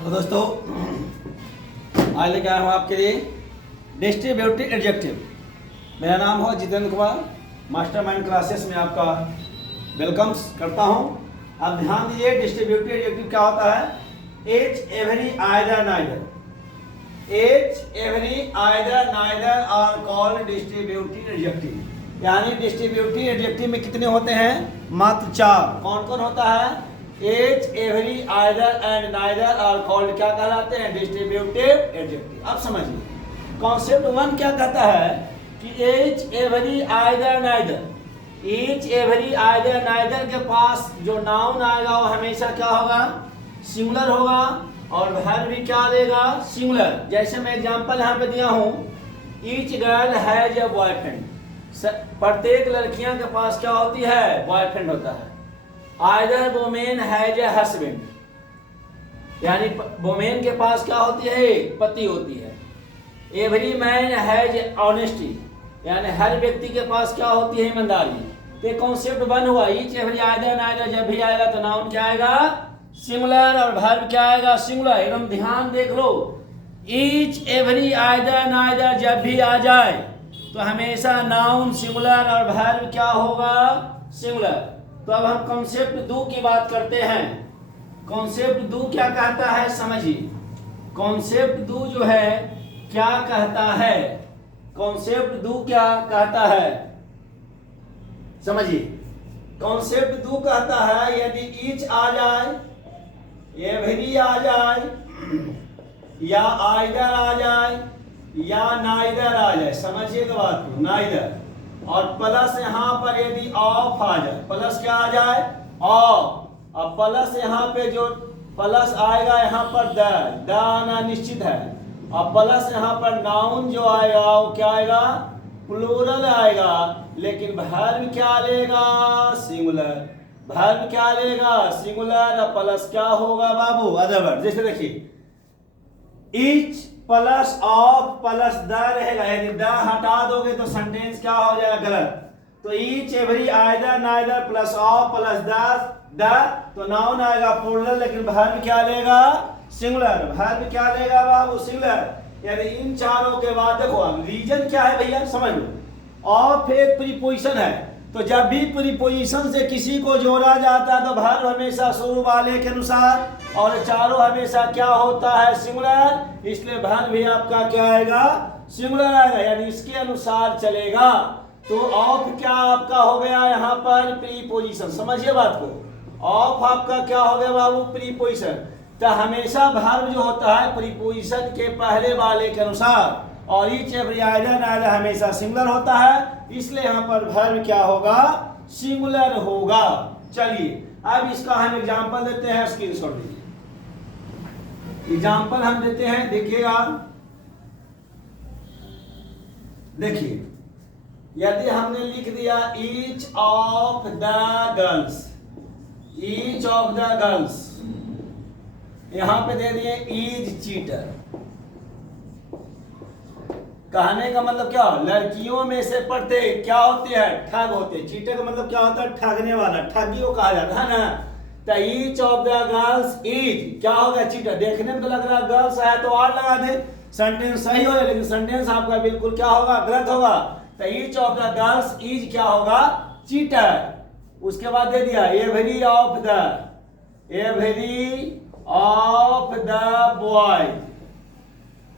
Hello दोस्तों, आज लेके आया हूँ आपके लिए डिस्ट्रीब्यूटिव एडजेक्टिव। मेरा नाम है जितेंद्र कुमार। मास्टरमाइंड क्लासेस में आपका वेलकम्स करता हूँ। आप ध्यान दीजिए, डिस्ट्रीब्यूटिव एडजेक्टिव क्या होता है। Each every either neither, each every either neither are called distributive adjective. यानी डिस्ट्रीब्यूटिव एडजेक्टिव में कितने होते हैं? मात्र 4। कौन कौन होता है? Each every either and neither are called क्या कहलाते हैं? Distributive adjective. अब समझिए, कॉन्सेप्ट 1 क्या कहता है कि each every either neither, each every either neither के पास जो नाउन आएगा वो हमेशा क्या होगा? सिंगुलर होगा। और वर्ब भी क्या देगा? सिंगुलर। जैसे मैं एग्जांपल यहाँ पे दिया हूँ, each girl has a boyfriend. प्रत्येक लड़कियां के पास क्या होती है? बॉयफ्रेंड होता है। Either women has a husband, यानी वुमेन के पास क्या होती है? पति होती है। एवरी मैन हैज ऑनेस्टी, यानी हर व्यक्ति के पास क्या होती है? ईमानदारी। तो कॉन्सेप्ट 1 हुआ। ईच एवरी आइदर नाइदर जब भी आएगा तो नाउन क्या आएगा? सिंगुलर। और वर्ब क्या आएगा? सिंगुलर। एकदम ध्यान देख लो, ईच एवरी आइदर नाइदर जब भी आ जाए तो हमेशा नाउन सिंगुलर और वर्ब क्या होगा? सिंगुलर। तो अब हम कॉन्सेप्ट 2 की बात करते हैं। कॉन्सेप्ट 2 क्या कहता है समझिए। कॉन्सेप्ट 2 जो है क्या कहता है? कॉन्सेप्ट 2 क्या कहता है समझिए। कॉन्सेप्ट 2 कहता है यदि ईच आ जाए, एवरी आ जाए, या आइदर आ जाए, या नाइदर आ जाए। समझिएगा बात को, नाइदर। और प्लस यहाँ पर यदि ऑफ आ जाए, प्लस क्या आ जाए? ऑफ। अब प्लस यहाँ पे जो प्लस आएगा यहाँ पर द आना निश्चित है। और प्लस यहाँ पर नाउन जो आएगा वो क्या आएगा? प्लूरल आएगा। लेकिन वर्ब क्या लेगा? सिंगुलर। वर्ब क्या लेगा? सिंगुलर। और प्लस क्या होगा बाबू? Other word. जैसे देखिए, each plus of plus the रहेगा। यदि द हटा दोगे तो सेंटेंस क्या हो जाएगा? गलत। तो each every either neither plus of plus the तो नाउन आएगा प्लूरल, लेकिन वर्ब क्या लेगा? सिंगुलर। वर्ब क्या लेगा बाबू? सिंगुलर। यानी इन चारों के बाद देखो, रीजन क्या है भैया समझ लो। ऑफ एक प्रीपोजिशन है, तो जब भी प्रीपोजिशन से किसी को जोड़ा जाता है तो वर्ब हमेशा शुरू वाले के अनुसार, और चारों हमेशा क्या होता है? सिंगुलर। इसलिए वर्ब भी आपका क्या आएगा? सिंगुलर आएगा, यानी इसके अनुसार चलेगा। तो ऑफ क्या आपका हो गया यहाँ पर? प्रीपोजिशन। समझिए बात को, ऑफ आपका क्या हो गया बाबू? प्रीपोजिशन। तो हमेशा वर्ब जो होता है प्रीपोजिशन के पहले वाले के अनुसार, और ईच एवरी आइदर नाइदर हमेशा सिंगुलर होता है, इसलिए यहाँ पर वर्ब क्या होगा? सिंगुलर होगा। चलिए अब इसका हम एग्जांपल देते हैं, स्क्रीनशॉट लीजिए। एग्जांपल हम देते हैं, देखिएगा। देखिए, यदि हमने लिख दिया each of the girls, each of the girls, यहां पे दे दिए इज चीटर। कहने का मतलब क्या? लड़कियों में से प्रत्येक क्या होती है? ठग होते हैं। चीटर का मतलब क्या होता है? ठगने वाला, ठगी को कहा जाता है ना। तो each of the girls is क्या होगा? चीटर। देखने में तो लग रहा है गर्ल्स है तो और लगा दे, सेंटेंस सही हो, लेकिन सेंटेंस आपका बिल्कुल क्या होगा? गलत होगा। तो each of the girls is क्या होगा? चीटर। उसके बाद दे दिया every of the, every of the boys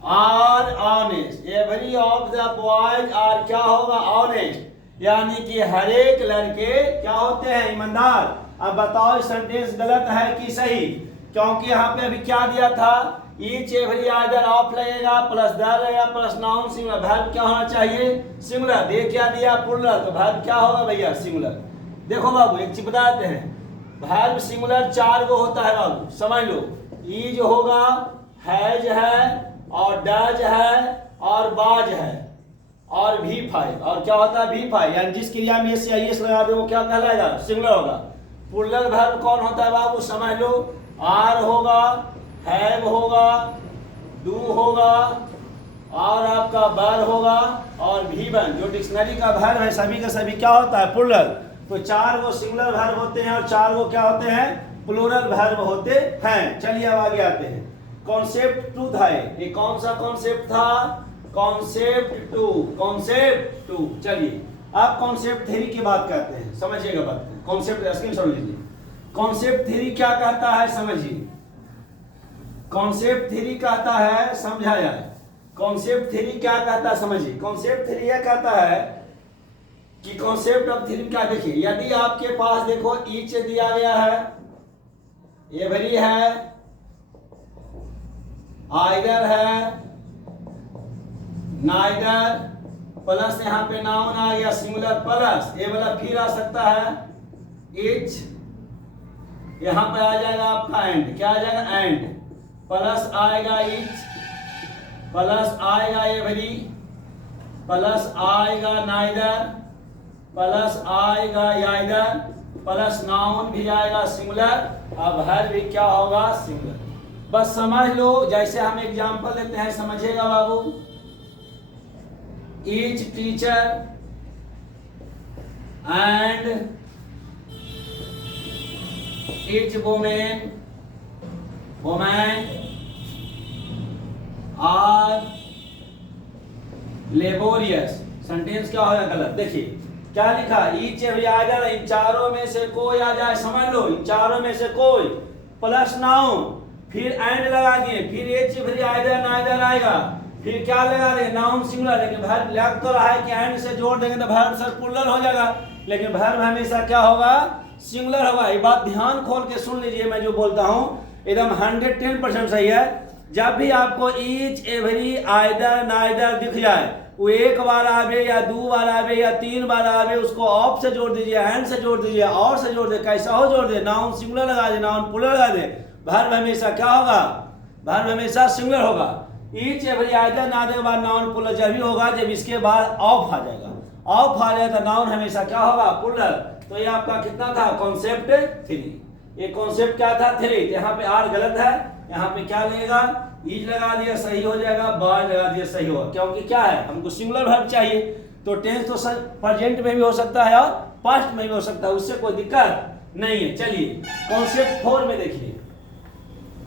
are honest. Every of the boys are क्या होगा? ऑनेस्ट। यानी कि हर एक लड़के क्या होते हैं? ईमानदार। अब बताओ सेंटेंस गलत है कि सही? क्योंकि यहाँ पे अभी क्या दिया था? ईच एवरी आइदर ऑफ लगेगा, प्लस द लगेगा, प्लस नाउन सिंगुलर। वर्ब क्या होना चाहिए? सिंगुलर। दे क्या दिया? प्लूरल। तो वर्ब क्या होगा भैया? सिंगुलर। देखो बाबू एक चीज बताते हैं, वर्ब सिंगुलर 4 गो होता है बाबू, समझ लो। ईज होगा, हैज है, और डज है, और बाज है, और V5। और क्या होता है? V5। यानी जिस क्रिया में एस या एस लगा दे वो क्या कहलाएगा? सिंगुलर होगा। प्लूरल वर्ब कौन होता है बाबू? समझ लो, आर होगा, हैव होगा, डू होगा, और आपका बर होगा, और V1 जो डिक्शनरी का वर्ब है सभी का सभी क्या होता है? प्लूरल। तो 4 गो सिंगुलर वर्ब होते हैं और 4 गो क्या होते हैं? प्लूरल वर्ब होते हैं। चलिए अब आगे आते हैं। कॉन्सेप्ट 2 था ये कौन सा कॉन्सेप्ट था? कॉन्सेप्ट 2। चलिए आप कॉन्सेप्ट थ्योरी की बात करते हैं, समझिएगा बात। कॉन्सेप्ट स्क्रीनशॉट लीजिए। कॉन्सेप्ट थ्योरी क्या कहता है समझिए। कॉन्सेप्ट थ्योरी कहता है, समझा जाए कॉन्सेप्ट थ्योरी क्या कहता है समझिए। कॉन्सेप्ट थ्योरी यह कहता है कि कॉन्सेप्ट ऑफ थ्योरी क्या, देखिए यदि आपके पास देखो ईच दिया गया है, एवरी है, आइदर है, नाइदर, प्लस यहां पे नाउन आ गया सिंगुलर, प्लस ये वाला फिर आ सकता है ईच, यहां पे आ जाएगा आपका एंड, क्या आ जाएगा एंड, प्लस आएगा ईच, प्लस आएगा एवरी, प्लस आएगा नाइदर, प्लस आएगा आइदर, प्लस नाउन भी आएगा सिंगुलर, अब हर भी क्या होगा सिंगुलर। बस समझ लो, जैसे हम एग्जांपल लेते हैं समझिएगा बाबू। Each teacher and each women are laborious. Sentence क्या होगा गलत, देखिए क्या लिखा, ईच एवरी आइदर, इन चारों में से कोई आ जाए, समझ लो इन चारों में से कोई, प्लस नाउन, फिर एंड लगा दिए, फिर ईच एवरी आइदर नाइदर आएगा, फिर क्या लगा देंगे नाउन सिंगुलर, लेकिन वर्ब लग तो रहा है कि एंड से जोड़ देंगे तो वर्ब सर प्लुरल हो जाएगा, लेकिन वर्ब हमेशा क्या होगा सिंगुलर होगा। ये बात ध्यान खोल के सुन लीजिए, मैं जो बोलता हूं एकदम 110% सही है। जब भी आपको ईच एवरी आइदर नाइदर दिख जाए, वो एक बार आवे या दो बार आवे या तीन बार आवे, उसको ऑफ से जोड़ दीजिए, एंड से जोड़ दीजिए, और से जोड़ दे, कैसा हो जोड़ दे, नाउन सिंगुलर लगा दे, नाउन प्लुरल लगा दे, वर्ब हमेशा क्या होगा, वर्ब हमेशा सिंगुलर होगा। ईच एवरी आइदर नाइदर के बाद नाउन प्लुरल जब भी होगा जब इसके बाद ऑफ आ जाएगा, ऑफ आ जाएगा तो नाउन हमेशा क्या होगा प्लुरल। तो ये आपका कितना था कॉन्सेप्ट 3, ये कॉन्सेप्ट क्या था 3। यहाँ पे आर गलत है, यहाँ पे क्या लगेगा ईज लगा दिया सही हो जाएगा, बार लगा दिया सही होगा, क्योंकि क्या है हमको सिंगुलर वर्ब चाहिए। तो टेंस तो सर प्रेजेंट में भी हो सकता है और पास्ट में भी हो सकता है, उससे कोई दिक्कत नहीं है। चलिए कॉन्सेप्ट 4 में देखिए,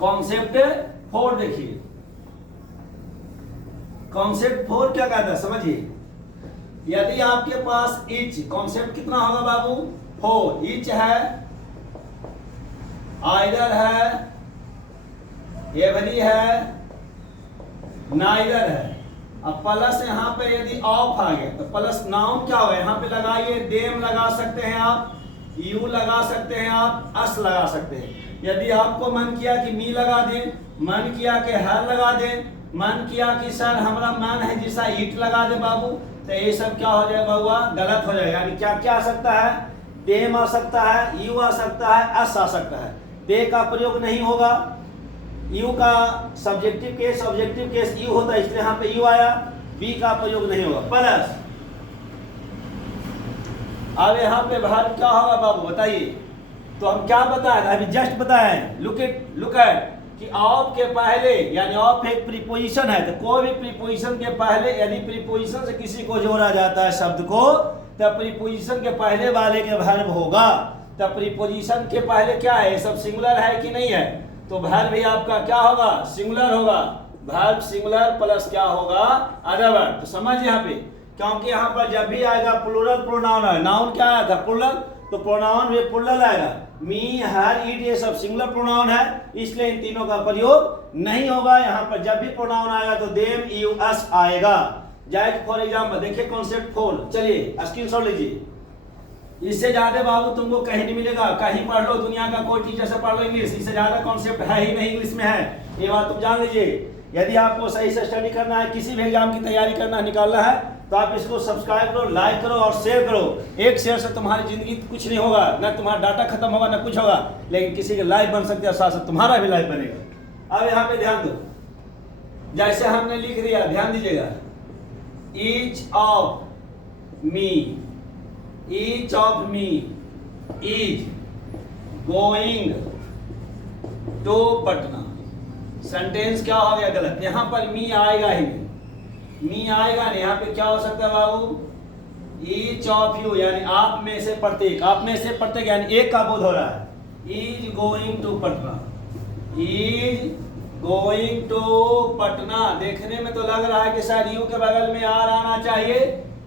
कॉन्सेप्ट 4 देखिए, कॉन्सेप्ट 4 क्या कहता है समझिए। यदि आपके पास ईच, कॉन्सेप्ट कितना होगा बाबू 4, ईच है, आइदर है, एवरी है, नाइदर है, अब प्लस यहाँ पे यदि ऑफ आ गया तो प्लस नाउन क्या होगा, यहाँ पे लगाइए देम लगा सकते हैं आप, यू लगा सकते हैं आप, अस लगा सकते हैं। यदि आपको मन किया कि मी लगा दें, मन किया कि हर लगा दें, मन किया कि सर हमारा मन है जिसा ईट लगा दे बाबू, तो ये सब क्या हो जाएगा बाबुआ गलत हो जाएगा। यानी क्या क्या आ सकता है, देम आ सकता है, यू आ सकता है, अस आ सकता है, दे का प्रयोग नहीं होगा, यू का subjective case objective case you होता है, इसलिए यहाँ पे यू आया, बी का प्रयोग नहीं होगा। प्लस अब यहाँ पे वर्ब क्या होगा बाबू बताइए। तो हम क्या बताए अभी जस्ट बताए, लुक एट कि ऑफ के पहले, यानी ऑफ एक प्रीपोजिशन है, तो कोई भी प्रीपोजिशन के पहले यदि प्रीपोजिशन से किसी को जोड़ा जाता है शब्द को, तब प्रीपोजिशन के पहले वाले के वर्ब होगा। तब प्रीपोजिशन के पहले क्या है, ये सब सिंगुलर है कि नहीं है, तो वर्ब भी आपका क्या होगा सिंगुलर होगा, वर्ब सिंगुलर प्लस क्या होगा अदर वर्ब। तो समझ यहाँ पे, क्योंकि यहाँ पर जब भी आएगा प्लुरल प्रोनाउन है, नाउन क्या आया था प्लुरल, तो प्रोनाउन भी प्लुरल आएगा, मी हर ईट ये सब सिंगुलर प्रोनाउन है, इसलिए इन तीनों का प्रयोग नहीं होगा। यहाँ पर जब भी प्रोनाउन आएगा तो देम यू अस आएगा। जैसे फॉर एग्जाम्पल देखिए कॉन्सेप्ट 4, चलिए स्क्रीनशॉट लीजिए, इससे ज्यादा बाबू तुमको कहीं नहीं मिलेगा, कहीं पढ़ लो दुनिया का कोई टीचर से पढ़ लो इंग्लिश, इससे ज्यादा कॉन्सेप्ट है ही नहीं इंग्लिश में है, ये बात तुम जान लीजिए। यदि आपको सही से स्टडी करना है, किसी भी एग्जाम की तैयारी करना निकालना है, तो आप इसको सब्सक्राइब करो, लाइक करो और शेयर करो। एक शेयर से तुम्हारी जिंदगी कुछ नहीं होगा, ना तुम्हारा डाटा खत्म होगा ना कुछ होगा, लेकिन किसी के लाइफ बन सकते हैं, साथ साथ तुम्हारा भी लाइफ बनेगा। अब यहाँ पे ध्यान दो, जैसे हमने लिख दिया ध्यान दीजिएगा, each of me, each of me is going to Patna. Sentence क्या हो गया गलत, यहां पर मी आएगा ही नहीं, मी आएगा नहीं, यहाँ पे क्या हो सकता है बाबू, ईच ऑफ यू यानी आप में से प्रत्येक, आप में से प्रत्येक यानी एक का बोध हो रहा है, is going to Patna, is going to Patna. देखने में तो लग रहा है कि शायद यू के बगल में आर आना चाहिए,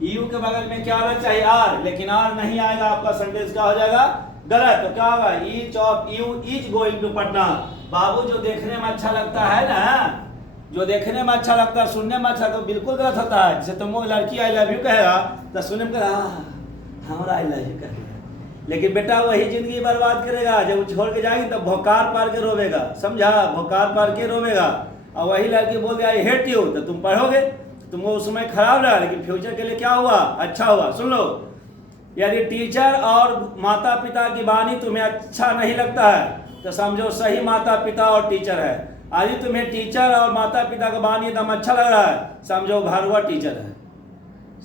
यू के बगल में क्या आना चाहिए, आर, लेकिन आर नहीं आएगा, आपका सेंटेंस क्या हो जाएगा, गलत। तो क्या होगा, each of you is going to Patna. बाबू जो देखने में अच्छा लगता है ना, जो देखने में अच्छा लगता है, सुनने में अच्छा, तो बिल्कुल गलत होता है। जैसे तुम लड़की आई लव यू कहेगा तो सुनने में कहेगा हमारा आई लव यू कहेगा, लेकिन बेटा वही जिंदगी बर्बाद करेगा। जब वो छोड़ के जाएगी तब भोकार पार के रोवेगा, समझा, भोकार पार के रोवेगा। और वही लड़की बोल दिया आई हेट यू, तो तुम पढ़ोगे, तुमको उस समय खराब रहा, लेकिन फ्यूचर के लिए क्या हुआ, अच्छा हुआ। सुन लो, यदि टीचर और माता पिता की वाणी तुम्हें अच्छा नहीं लगता है तो समझो सही माता पिता और टीचर है। यदि तुम्हें टीचर और माता पिता का वाणी एकदम अच्छा लग रहा है, समझो घर हुआ टीचर है,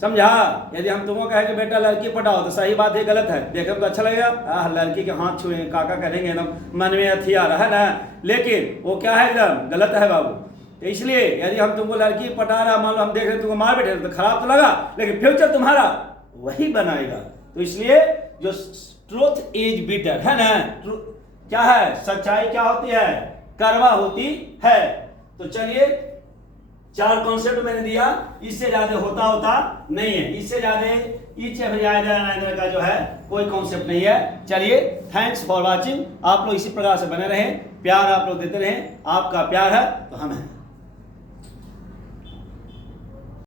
समझा। यदि हम तुमको कहे कि बेटा लड़की पटाओ तो सही बात है, गलत है, देखने तो अच्छा लगेगा, लड़की के हाथ छुए काका करेंगे, एकदम मन में अथी आ रहा है ना, लेकिन वो क्या है, एकदम गलत है बाबू। तो इसलिए यदि हम तुमको लड़की पटा रहा, मान लो हम देख रहे तुमको मार बैठे तो खराब तो लगा, लेकिन फ्यूचर तुम्हारा वही बनाएगा। तो इसलिए जो ट्रूथ इज बिटर है ना, क्या है, सच्चाई क्या होती है, कड़वा होती है। तो चलिए 4 कॉन्सेप्ट मैंने दिया, इससे ज्यादा होता नहीं है, इससे ज्यादा का जो है कोई कॉन्सेप्ट नहीं है। चलिए, थैंक्स फॉर वाचिंग। आप लोग इसी प्रकार से बने रहें, प्यार आप लोग देते रहें, आपका प्यार है तो हम हैं।